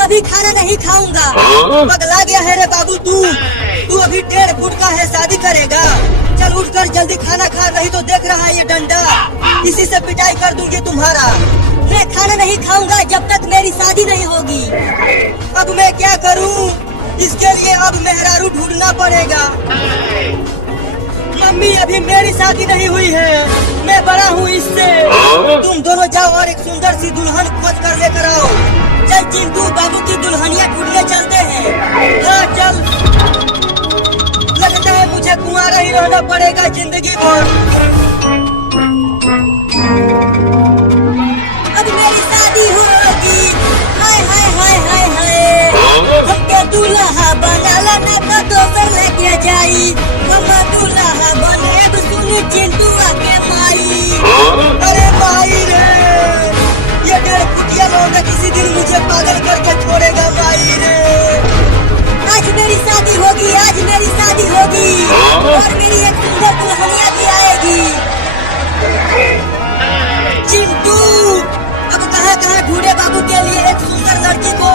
कभी खाना नहीं खाऊंगा। पगला गया है रे बाबू तू अभी 1.5 फुट का है, शादी करेगा? चल उठकर जल्दी खाना खा, नहीं तो देख रहा है ये डंडा, इसी से पिटाई कर दूंगी तुम्हारा। मैं खाना नहीं खाऊंगा जब तक मेरी शादी नहीं होगी। अब मैं क्या करूं? इसके लिए अब मेहरारू ढूंढना पड़ेगा। मम्मी अभी मेरी शादी नहीं हुई है, मैं बड़ा हूँ इससे। तुम दोनों जाओ और एक सुंदर सी दुल्हन खोज कर लेकर आओ। चल चिंटू, बाबू की दुल्हनिया ढूंढने चलते हैं। हाँ चल, लगता है मुझे कुंवारा ही रहना पड़ेगा जिंदगी भर। अब मेरी शादी होगी, हाय हाय हाय हाय हाय। हमके दूल्हा बनाला ना तो दोसर लेके जाई। हम दूल्हा बने अब सुनी चिंटुआ के माई। अरे माई रे, ये 1.5 फुटिया लौंडा किसी दिन मुझे पागल करके छोड़ेगा माई रे। आज मेरी शादी होगी, आज मेरी शादी होगी और मेरी एक सुंदर दुल्हनिया भी आएगी। चिंटू अब कहाँ ढूंढे बाबू के लिए एक सुंदर लड़की को?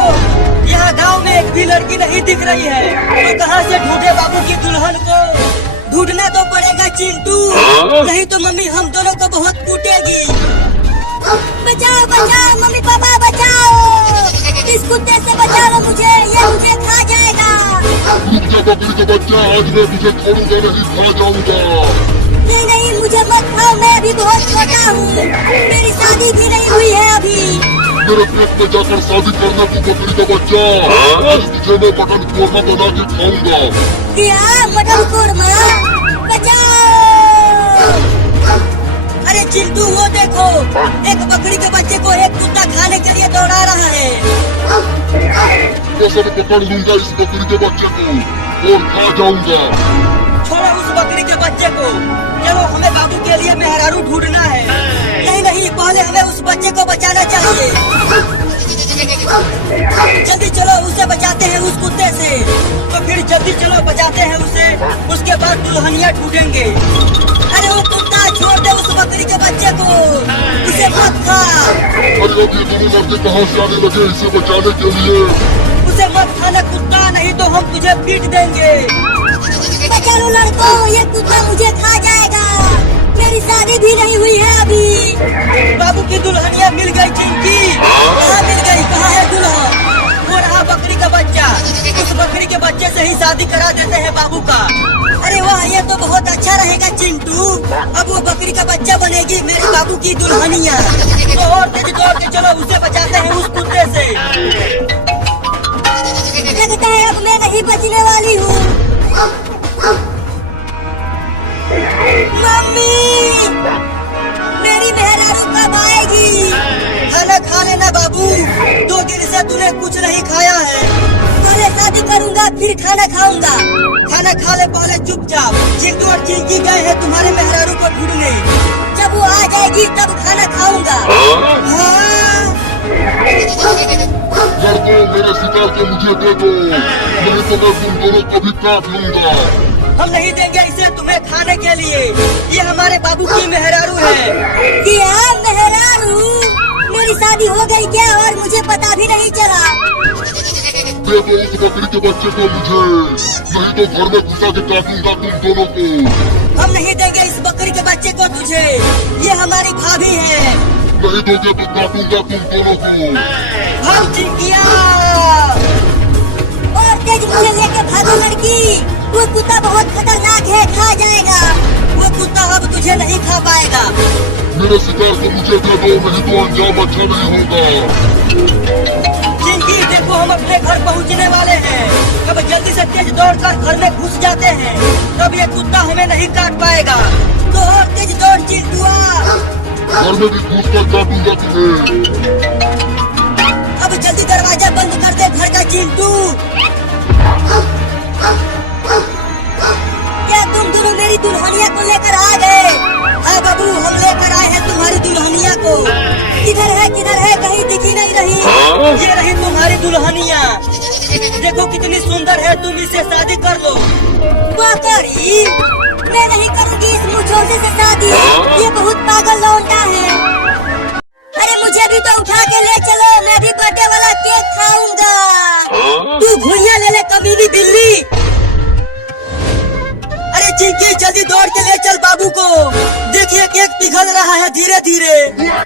यहाँ गांव में एक भी लड़की नहीं दिख रही है, तो कहाँ से ढूंढे बाबू की दुल्हन को? ढूंढना तो पड़ेगा चिंटू, नहीं तो मम्मी हम दोनों को बहुत कूटेगी। बचाओ बचाओ मम्मी पापा बचाओ, इस कुत्ते से बचा लो मुझे, ये मुझे खा जाएगा। रुक जा बकरी का बच्चा, आज मैं तुझे छोड़ूंगा नहीं, खा जाऊंगा। नहीं नहीं मुझे मत खाओ, मैं अभी बहुत छोटा हूँ, मेरी शादी भी नहीं हुई है अभी। मेरे पेट में जाकर शादी करना तू बकरी का बच्चा, आज तुझे मैं मटन कोरमा बना के खाऊंगा। क्या मटन कोरमा? बचाओ! अरे चिंटू वो देखो, एक बकरी के बच्चे को एक कुत्ता खाने के लिए दौड़ा रहा है। मैं सब पकड़ लूंगा इस बकरी के बच्चे को और खा जाऊंगा। छोड़ो उस बकरी के बच्चे को, चलो हमें बाबू के लिए मेहरारू ढूंढना है। नहीं नहीं, पहले हमें उस बच्चे को बचाना चाहिए। जल्दी चलो उसे बचाते हैं उस कुत्ते से। तो फिर जल्दी चलो बचाते हैं उसे, उसके बाद दुल्हनिया ढूंढेंगे। अरे वो कुत्ता छोड़ दे उस बकरी के बच्चे को, उसे मत खा। अरे अब ये दोनों लड़के कहाँ से आने लगे इसे बचाने के लिए? उसे मत खाना कुत्ता, नहीं तो हम तुझे पीट देंगे। बचा लो लड़कों, ये कुत्ता मुझे खा जाएगा, मेरी शादी भी नहीं हुई है अभी। बाबू की दुल्हनिया मिल गई चिंकी। कहाँ मिल गई, कहाँ है दुल्हन? वो रहा बकरी का बच्चा, उस बकरी के बच्चे से ही शादी करा देते हैं बाबू का। अरे वाह, ये तो बहुत अच्छा रहेगा चिंटू, अब वो बकरी का बच्चा बनेगी मेरे बाबू की दुल्हनिया। तो और तेज दौड़ के चलो उसे बचाते हैं उस कुत्ते से। लगता है अब मैं नहीं बचने वाली हूँ। मम्मी मेरी मेहरारू कब आएगी? खाना खा लेना बाबू, 2 दिन से तूने कुछ नहीं खाया है। पहले शादी करूंगा फिर खाना खाऊंगा। खाना खा ले पहले चुपचाप। चिंटू और चिंकी गए हैं तुम्हारे मेहरारू को ढूंढने, जब वो आ जाएगी तब खाना खाऊंगा। हाँ लड़कों मेरे शिकार को मुझे दे दो, नहीं तो मैं तुम दोनों को भी काट लूंगा। हम नहीं देंगे इसे तुम्हें खाने के लिए, ये हमारे बाबू की मेहरारू है। क्या मेहरारू? मेरी शादी हो गई क्या और मुझे पता भी नहीं चला? दे दो उस बकरी के बच्चे को मुझे, नहीं तो घर में घुसा के काटूंगा तुम दोनों को। हम नहीं देंगे इस बकरी के बच्चे को तुझे, ये हमारी भाभी है। नहीं दोगे तो काटूंगा तुम दोनों को। हम चिंकिया और तेज मुझे लेके भागो लड़की, वो कुत्ता बहुत खतरनाक है, खा जाएगा। वो कुत्ता अब तुझे नहीं खा पाएगा। मेरे शिकार को मुझे दे दो, नहीं तो अंजाम अच्छा नहीं होगा। चिंकी देखो हम अपने घर पहुंचने वाले हैं, अब जल्दी से तेज दौड़कर घर में घुस जाते हैं, तब ये कुत्ता हमें नहीं काट पाएगा। तो और तेज दौड़ चिंटुआ। घर में भी घुस कर काटूंगा तुम्हें। अब जल्दी दरवाजा बंद कर दे घर का चिंटू। क्या तुम दोनों मेरी दुल्हनिया को लेकर आ गए? हाँ बाबू, हम लेकर आए हैं तुम्हारी दुल्हनिया को। किधर है कहीं दिखी नहीं रही। ये रही तुम्हारी दुल्हनिया, देखो कितनी सुंदर है, तुम इससे शादी कर लो। बकरी, मैं नहीं करूँगी इस मुझोसे से शादी, ये बहुत पागल लौंडा है। अरे मुझे भी तो उठा के ले चलो, मैं भी बर्थडे वाला केक खाऊंगा। पिघल रहा है धीरे धीरे।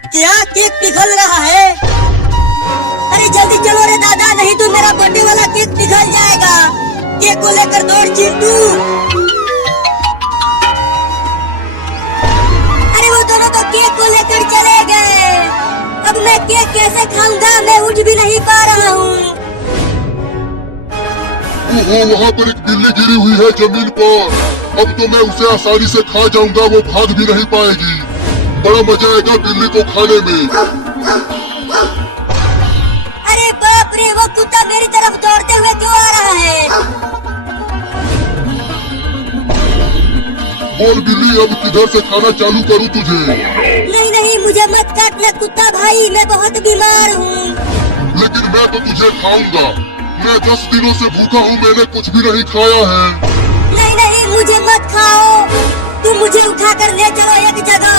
क्या केक पिघल रहा है? अरे जल्दी चलो रे दादा, नहीं तो मेरा बर्थडे वाला केक पिघल जाएगा। केक को लेकर दौड़ चिंटू। अरे वो दोनों तो केक को लेकर चले गए। अब मैं केक कैसे खाऊंगा? मैं उठ भी नहीं पा रहा हूँ। वहाँ पर एक बिल्ली गिरी हुई है जमीन पर। अब तो मैं उसे आसानी से खा जाऊंगा, वो भाग भी नहीं पाएगी। बड़ा मजा आएगा बिल्ली को खाने में। अरे बाप रे, वो कुत्ता मेरी तरफ दौड़ते हुए क्यों आ रहा है? बोल बिल्ली, अब किधर से खाना चालू करूँ तुझे? नहीं नहीं, मुझे मत काटना कुत्ता भाई, मैं बहुत बीमार हूँ। लेकिन मैं तो तुझे खाऊंगा। मैं 10 दिनों से भूखा हूँ, मैंने कुछ भी नहीं खाया है। नहीं नहीं, मुझे मत खाओ। तुम मुझे उठाकर ले चलो एक जगह,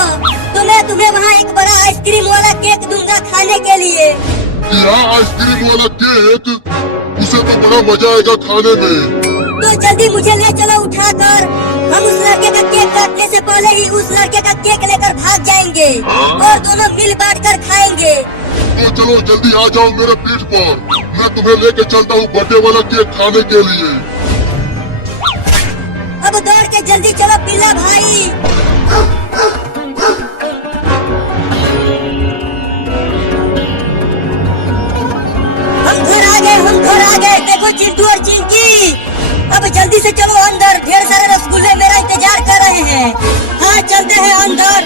तो मैं तुम्हें वहाँ एक बड़ा आइसक्रीम वाला केक दूंगा खाने के लिए। यहाँ आइसक्रीम वाला केक? उसे तो बड़ा मजा आएगा खाने में। तो जल्दी मुझे ले चलो उठाकर। हम उस लड़के का केक काटने से पहले ही उस लड़के का केक लेकर भाग जाएंगे और दोनों मिल बांट कर खाएंगे। तो चलो जल्दी आ जाओ मेरे पीठ पर, मैं तुम्हें लेके चलता हूँ बर्थडे वाला केक खाने के लिए। अब दौड़ के जल्दी चलो पिल्ला भाई। हम घर आ गए। देखो चिंटू और चिंकी, अब जल्दी से चलो अंदर। ढेर सारे रसगुल्ले मेरा इंतजार कर रहे हैं। हाँ चलते हैं अंदर।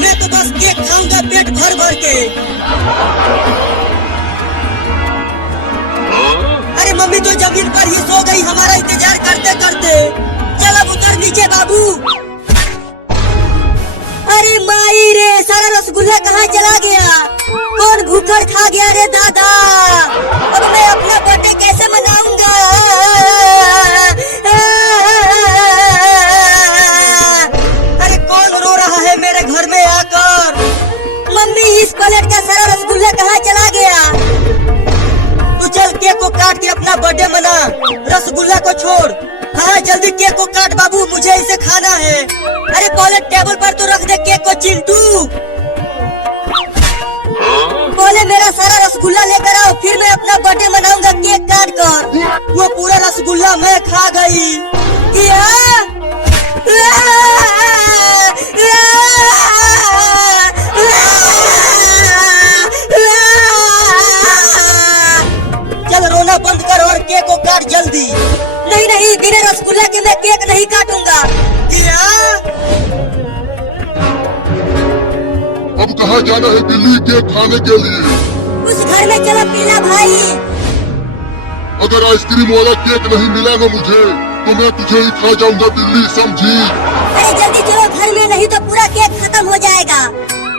मैं तो बस केक खाऊंगा पेट भर भर के। अरे मम्मी तो जमीन पर ही सो गई हमारा इंतजार करते करते। चल अब उतर नीचे बाबू। अरे माई रे, सारा रसगुल्ला कहाँ चला गया? कौन भूखड़ खा गया रे दादा? अब मैं अपना बर्थडे कैसे मनाऊंगा? अरे कौन रो रहा है मेरे घर में आकर? मम्मी, इस प्लेट का सारा रसगुल्ला कहाँ चला गया? तू चल केक को काट के अपना बर्थडे मना, रसगुल्ला को छोड़। हाँ जल्दी केक को काट बाबू, मुझे इसे खाना है। अरे पहले टेबल पर तो रख दे केक को चिंटू। पहले मेरा सारा रसगुल्ला लेकर आओ, फिर मैं अपना बर्थडे मनाऊंगा केक काट कर। वो पूरा रसगुल्ला मैं खा गई। क्या? चल रोना बंद कर और केक को काट जल्दी। नहीं नहीं, बिना रसगुल्ला के मैं केक नहीं काटूंगा। क्या? अब कहाँ जाना है बिल्ली केक खाने के लिए? उस घर में चलो पिल्ला भाई। अगर आइसक्रीम वाला केक नहीं मिला ना मुझे, तो मैं तुझे ही खा जाऊंगा बिल्ली, समझी? अरे जल्दी चलो घर में, नहीं तो पूरा केक खत्म हो जाएगा।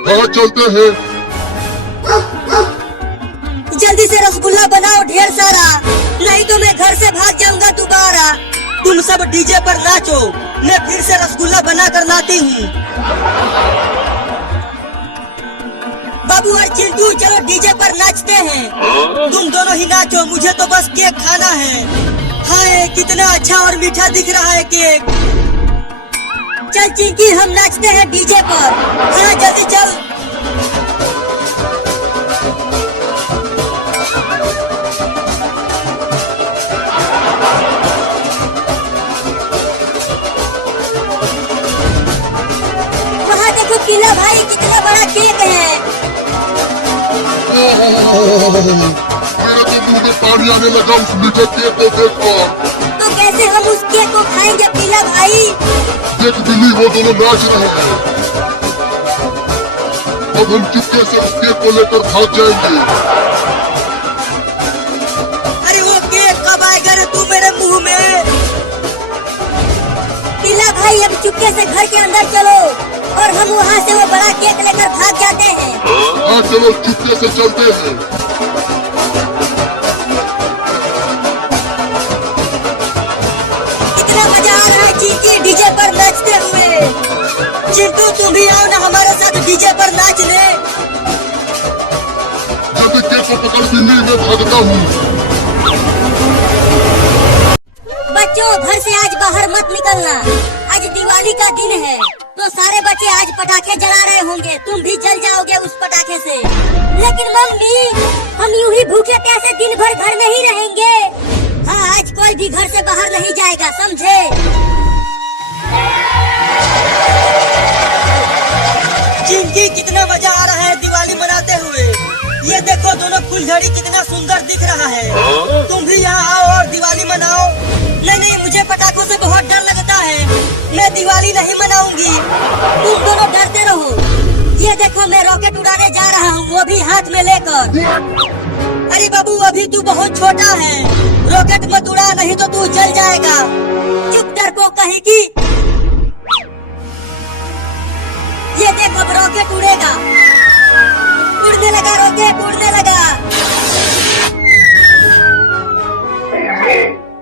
हाँ चलते हैं। जल्दी से रसगुल्ला बनाओ ढेर सारा, नहीं तो मैं घर से भाग जाऊंगा दोबारा। तुम सब डीजे पर नाचो, मैं फिर से रसगुल्ला बना कर लाती हूँ। बाबू और चिंटू चलो डीजे पर नाचते हैं। तुम दोनों ही नाचो, मुझे तो बस केक खाना है। हाय कितना अच्छा और मीठा दिख रहा है केक। चल चिंकी, हम नाचते हैं डीजे पर। हाँ जल्दी चल। वहाँ देखो पिल्ला भाई, कितना बड़ा केक है। मेरे तो मुंह में पानी आने लगा उस मीठे केक को देखकर। तो कैसे हम उस केक को खाएंगे पिल्ला भाई? देख बिल्ली, वो दोनों नाच रहे हैं। अब हम चुपके से उस केक को लेकर भाग जाएंगे। अरे वो केक कब आएगा रे तू मेरे मुंह में? पिल्ला भाई, अब चुपके से घर के अंदर चलो और हम वहाँ से वो बड़ा केक लेकर भाग जाते हैं। हाँ चलो चुपके से चलते हैं। कितना मजा आ रहा है चिंकी डीजे पर नाचते हुए। चिंटू तुम भी आओ ना हमारे साथ डीजे पर नाचने। जब केक को पकड़ बिल्ली, मैं भागता हूँ। बच्चों, घर से आज बाहर मत निकलना, आज दिवाली का दिन है। तो सारे बच्चे आज पटाखे जला रहे होंगे, तुम भी जल जाओगे उस पटाखे से। लेकिन मम्मी, हम यूं ही भूखे प्यासे दिन भर घर में ही रहेंगे। हाँ, आज कोई भी घर से बाहर नहीं जाएगा, समझे? जिंदगी कितना मजा आ रहा है दिवाली मनाते हुए। ये देखो दोनों फुलझड़ी कितना सुंदर दिख रहा है। तुम भी यहाँ आओ और दिवाली मनाओ। नहीं नहीं, मुझे पटाखों से बहुत डर लगता है, मैं दिवाली नहीं मनाऊंगी। तुम दोनों डरते रहो। ये देखो मैं रॉकेट उड़ाने जा रहा हूँ, वो भी हाथ में लेकर। अरे बाबू, अभी तू बहुत छोटा है, रॉकेट मत उड़ा, नहीं तो तू जल जाएगा। चुप डरपोक कहीं की। ये देखो अब रॉकेट उड़ेगा, उड़ने लगा रॉकेट, उड़ने लगा।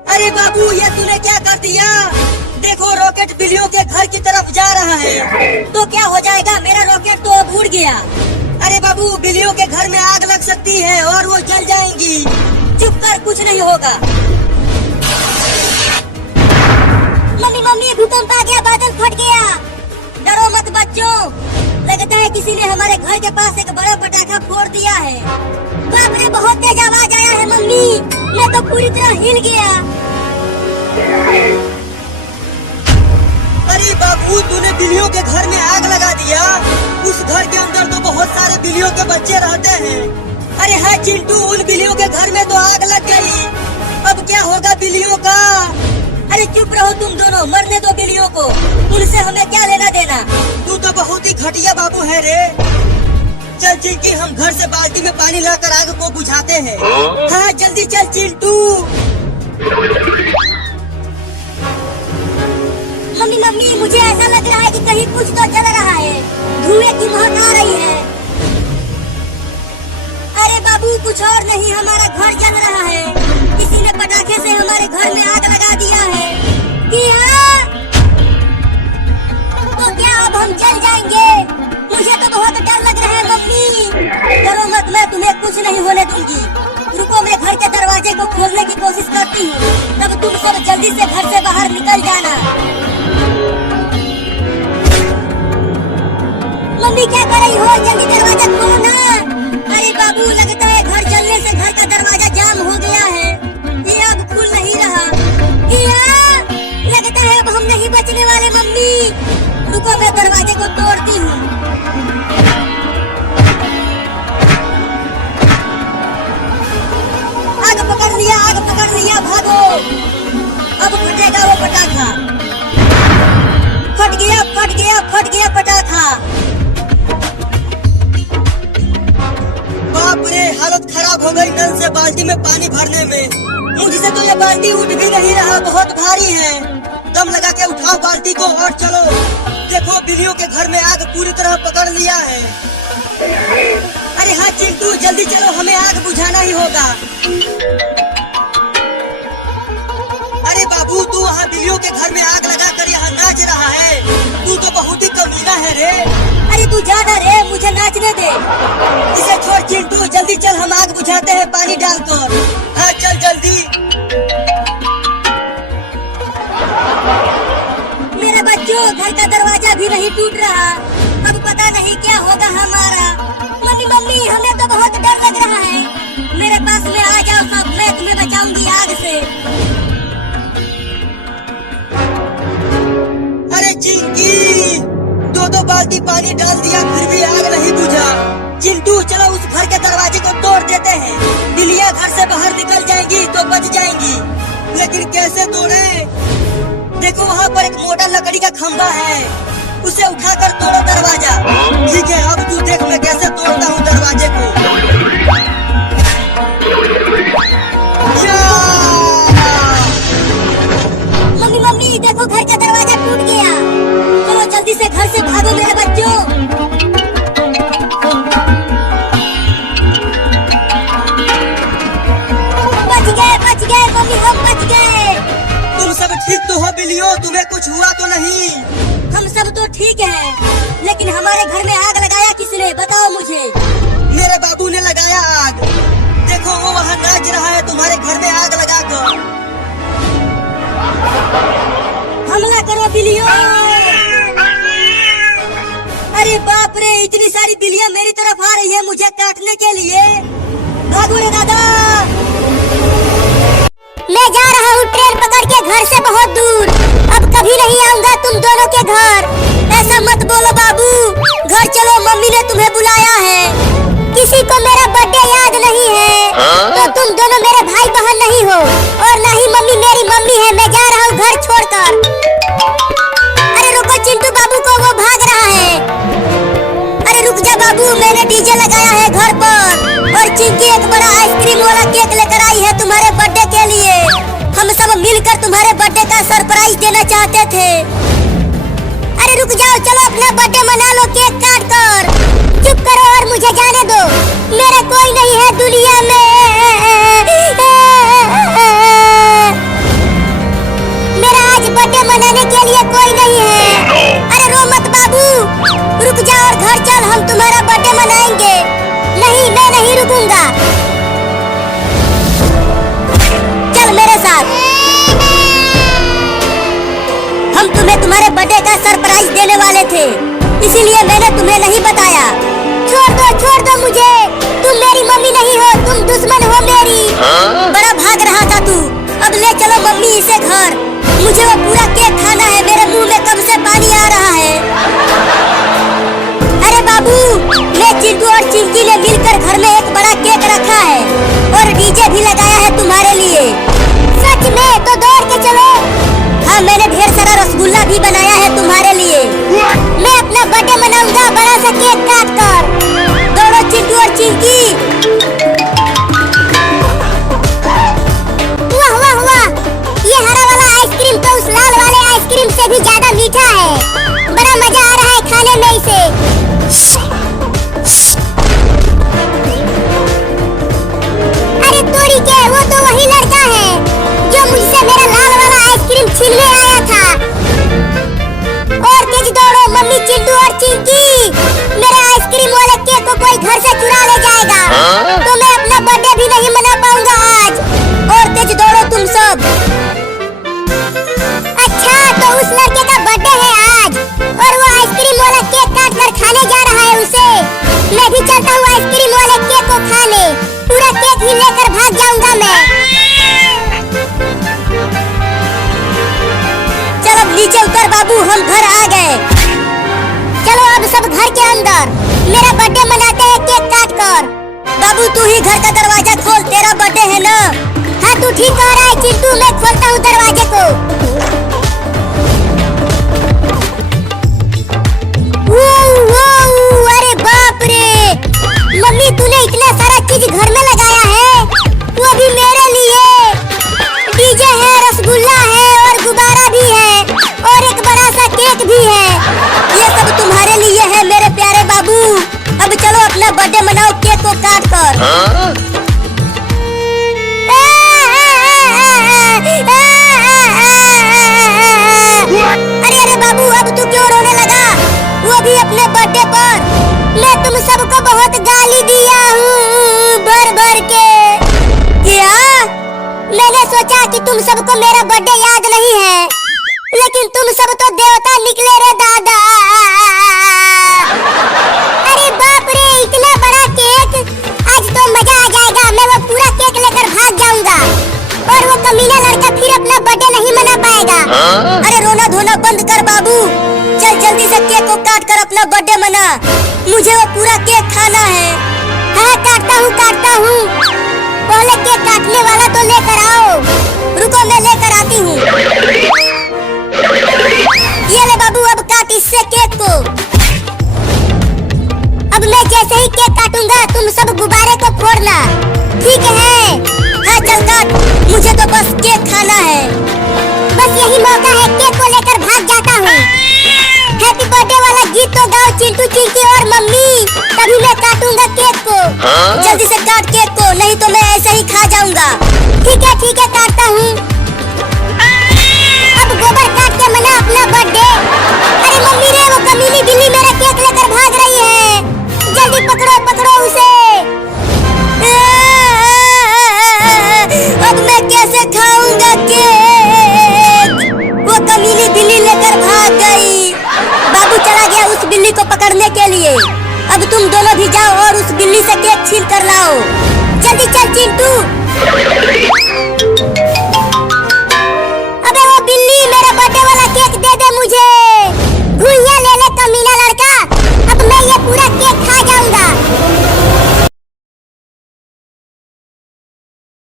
अरे बाबू, ये तूने क्या कर दिया? देखो रॉकेट बिल्लियों के घर की तरफ जा रहा है। तो क्या हो जाएगा, मेरा रॉकेट तो अब उड़ गया। अरे बाबू, बिल्लियों के घर में आग लग सकती है और वो जल जाएंगी। चुप कर, कुछ नहीं होगा। मम्मी मम्मी, भूकंप आ गया, बादल फट गया। डरो मत बच्चों, लगता है किसी ने हमारे घर के पास एक बड़ा पटाखा फोड़ दिया है। बाप रे, बहुत तेज आवाज आया है मम्मी, मैं तो पूरी तरह हिल गया। अरे बाबू, तूने बिल्लियों के घर में आग लगा दिया। उस घर के अंदर तो बहुत सारे बिल्लियों के बच्चे रहते हैं। अरे हाँ चिंटू, उन बिल्लियों के घर में तो आग लग गई, अब क्या होगा बिल्लियों का? अरे चुप रहो तुम दोनों, मरने दो बिल्लियों को, उनसे हमें क्या लेना देना। तू तो बहुत ही घटिया बाबू है रे। चल चिंकी, हम घर से बाल्टी में पानी लाकर आग को बुझाते हैं। हाँ जल्दी चल चिंटू। मम्मी मम्मी, मुझे ऐसा लग रहा है कि कहीं कुछ तो जल रहा है, धुएं की महक आ रही है। अरे बाबू, कुछ और नहीं, हमारा घर जल रहा है, किसी ने पटाखे से हमारे घर में आग लगा दिया है। तो क्या अब हम जल जाएंगे? मुझे तो बहुत डर लग रहा है मम्मी। डरो मत, मैं तुम्हें कुछ नहीं होने दूंगी। रुको, मैं घर के दरवाजे को खोलने की कोशिश करती हूँ, तब तुम सब जल्दी से घर से बाहर निकल जाना। मम्मी क्या कर रही हो, जल्दी दरवाजा खोलो ना। अरे बाबू, लगता है घर जलने से घर का दरवाजा जाम हो गया है, ये अब खुल नहीं रहा। लगता है अब हम नहीं बचने वाले मम्मी। रुको, मैं दरवाजे को तोड़ती हूँ। आग पकड़ लिया, आग पकड़ लिया, भागो। अब फटेगा वो पटाखा। फट गया, फट गया, फट गया पटाखा। बाप रे, हालत खराब हो गई नल से बाल्टी में पानी भरने में। मुझसे तो ये बाल्टी उठ भी नहीं रहा, बहुत भारी है। दम लगा के उठाओ बाल्टी को और चलो। देखो बिल्लियों के घर में आग पूरी तरह पकड़ लिया है। अरे हाँ चिंटू, जल्दी चलो, हमें आग बुझाना ही होगा। अरे बाबू, तू वहाँ बिल्लियों के घर में आग लगा कर यहाँ नाच रहा है, तू तो बहुत ही कमीना है रे। अरे तू जा ना रे, मुझे नाचने दे। इसे छोड़ चिंटू, जल्दी चल, हम आग बुझाते हैं पानी डालकर। हाँ चल जल्दी। मेरे बच्चों, घर का दरवाजा भी नहीं टूट रहा, अब पता नहीं क्या होगा हमारा। मम्मी मम्मी, हमें तो बहुत डर लग रहा है, मेरे पास में आ जाओ सब, मैं तुम्हें बचाऊंगी आग से। अरे चिंकी, दो बाल्टी पानी डाल दिया फिर भी आग नहीं बुझा। चिंटू चलो उस घर के दरवाजे को तोड़ देते हैं, बिल्लियाँ घर से बाहर निकल जाएंगी तो बच जाएंगी। लेकिन कैसे तोड़े? देखो वहाँ पर एक मोटा लकड़ी का खंभा है, उसे उठाकर तोड़ो दरवाजा। ठीक है, अब तू देख मैं कैसे तोड़ता हूँ दरवाजे को। मम्मी मम्मी, देखो घर का दरवाजा टूट गया। चलो जल्दी से घर से भागो मेरे बच्चों। बच गए मम्मी, हम बच गए। तुम सब ठीक तो हो बिल्लियों, तुम्हें कुछ हुआ तो नहीं? हम सब तो ठीक हैं, लेकिन हमारे घर में आग लगाया किसने, बताओ मुझे। मेरे बाबू ने लगाया आग, देखो वो वहाँ नाच रहा है तुम्हारे घर में आग लगाकर। हमला करो बिल्लियों। अरे बाप रे, इतनी सारी बिल्लियां मेरी तरफ आ रही है मुझे काटने के लिए। भागो रे दादा। मैं जा रहा हूँ ट्रेन पकड़ के घर से बहुत दूर। अब कभी नहीं आऊंगा तुम दोनों के घर। ऐसा मत बोलो बाबू, घर चलो, मम्मी ने तुम्हें बुलाया है। किसी को मेरा बर्थडे याद नहीं है तो तुम दोनों मेरे भाई बहन नहीं हो और ना ही मम्मी मेरी मम्मी है। मैं जा रहा हूँ घर छोड़कर। अरे रुको चिंटू बाबू को, वो भाग रहा है। अरे रुक जा बाबू, मैंने डीजे लगाया है घर पर और चिंकी एक बड़ा आइसक्रीम वाला केक लेकर आई है तुम्हारे बर्थडे के लिए। हम सब मिलकर तुम्हारे बर्थडे का सरप्राइज देना चाहते थे। अरे रुक जाओ, चलो अपना बर्थडे मना लो केक काट कर। चुप करो और मुझे जाने दो। मेरा कोई नहीं है दुनिया में। मेरा आज बर्थडे मनाने के लिए कोई नहीं है। अरे रो मत बाबू, रुक जाओ और घर चल, हम तुम्हारा बर्थडे मनाएंगे। नहीं, मैं नहीं रुकूंगा। चल मेरे साथ, हम तुम्हें तुम्हारे बर्थडे का सरप्राइज देने वाले थे, इसीलिए मैंने तुम्हें नहीं बताया। छोड़ दो मुझे। तुम मेरी मम्मी नहीं हो, तुम दुश्मन हो मेरी। बड़ा भाग रहा था तू, अब ले चलो मम्मी इसे घर। मुझे वो पूरा केक खाना है, मेरे मुंह में कब से पानी आ रहा है। अरे बाबू, मैं चिंटू और चिंकी ने मिलकर घर में एक बड़ा केक रखा है और डीजे भी लगाया है तुम्हारे लिए। सच में? तो दौड़ के चलो। हाँ, मैंने ढेर सारा रसगुल्ला भी बनाया है तुम्हारे लिए। मैं अपना बर्थडे मनाऊंगा बड़ा सा केक काट कर। दौड़ो चिंटू और चिंकी। वाह वाह वाह, ये हरा वाला आइसक्रीम तो उस लाल वाले आइसक्रीम से भी ज्यादा मीठा है। बड़ा मजा आ रहा है खाने में इसे। अरे तोरी के, वो तो वही लड़का है जो मुझसे मेरा लाल वाला आइसक्रीम छीनने आया था। और तेज दौड़ो मम्मी, चिंटू और चिंकी। मेरे आइसक्रीम वाले केक को कोई घर से चुरा ले जाएगा तो मैं अपना बर्थडे भी नहीं मना पाऊंगा आज। और तेज दौड़ो तुम सब। अच्छा, तो उस लड़के का बर्थडे है आज और वो आइसक्रीम वाला केक काट कर खाने जा रहा है उसे। मैं भी चलता हूँ आइसक्रीम वाले केक को खाने। पूरा केक ही लेकर भाग जाऊंगा मैं। चल अब नीचे उतर बाबू, हम घर आ गए। चलो अब सब घर के अंदर, मेरा बर्थडे मनाते हैं केक काट कर। बाबू तू ही घर का दरवाजा खोल, तेरा बर्थडे है ना। हाँ तू ठीक कह रहा है चिंटू, मैं खोलता हूँ दरवाजे को। अरे बाप रे, मम्मी तूने इतना सारा चीज घर में लगाया है, वो भी मेरे लिए। डीजे है, रसगुल्ला है और गुब्बारा भी है और एक बड़ा सा केक भी है। ये सब तुम्हारे लिए है मेरे प्यारे बाबू। अब चलो अपना बर्थडे मनाओ केक को काट कर। अरे अरे बाबू, अब तू क्यों रोने लगा? वो भी अपने बर्थडे पर। मैं तुम सबको बहुत गाली दिया हूँ भर भर के। क्या? मैंने सोचा कि तुम सबको मेरा बर्थडे याद नहीं है, लेकिन तुम सब तो देवता निकले रे दादा। अरे बाप रे, इतना बड़ा केक! आज तो मजा आ जाएगा। मैं वो पूरा केक लेकर भाग जाऊंगा और वो कमीना लड़का फिर अपना बर्थडे नहीं मना पाएगा। अरे रोना धोना बंद कर बाबू, चल जल्दी से केक को काट कर अपना बर्थडे मना। मुझे वो पूरा केक खाना है। हाँ काटता हूँ। पहले केक काटने वाला तो लेकर आओ। रुको मैं लेकर आती हूँ। ये ले बाबू, अब काट इससे केक को। अब मैं जैसे ही केक काटूंगा तुम सब गुब्बारे को फोड़ना, ठीक है? हाँ चल काट, मुझे तो बस केक खाना है। बस यही मौका है, केक को लेकर भाग जाता हूँ। हैप्पी बर्थडे वाला गीत तो गाओ चिंटू, चिंकी और मम्मी, तभी मैं काटूंगा केक को। जल्दी से काट केक को, नहीं तो मैं ऐसे ही खा जाऊंगा। ठीक है काटता हूँ। अब गोबर काट के मना अपना बर्थडे। अरे मम्मी रे, वो कमीनी बिल्ली मेरा केक लेकर भाग रही है। जल्दी पकड़ो उसे। अब मैं कैसे खाऊंगा केक? वो कमीनी बिल्ली लेकर भाग गई। बाबू चला गया उस बिल्ली को पकड़ने के लिए। अब तुम दोनों भी जाओ और उस बिल्ली से केक छीन कर लाओ। जल्दी चल चिंटू।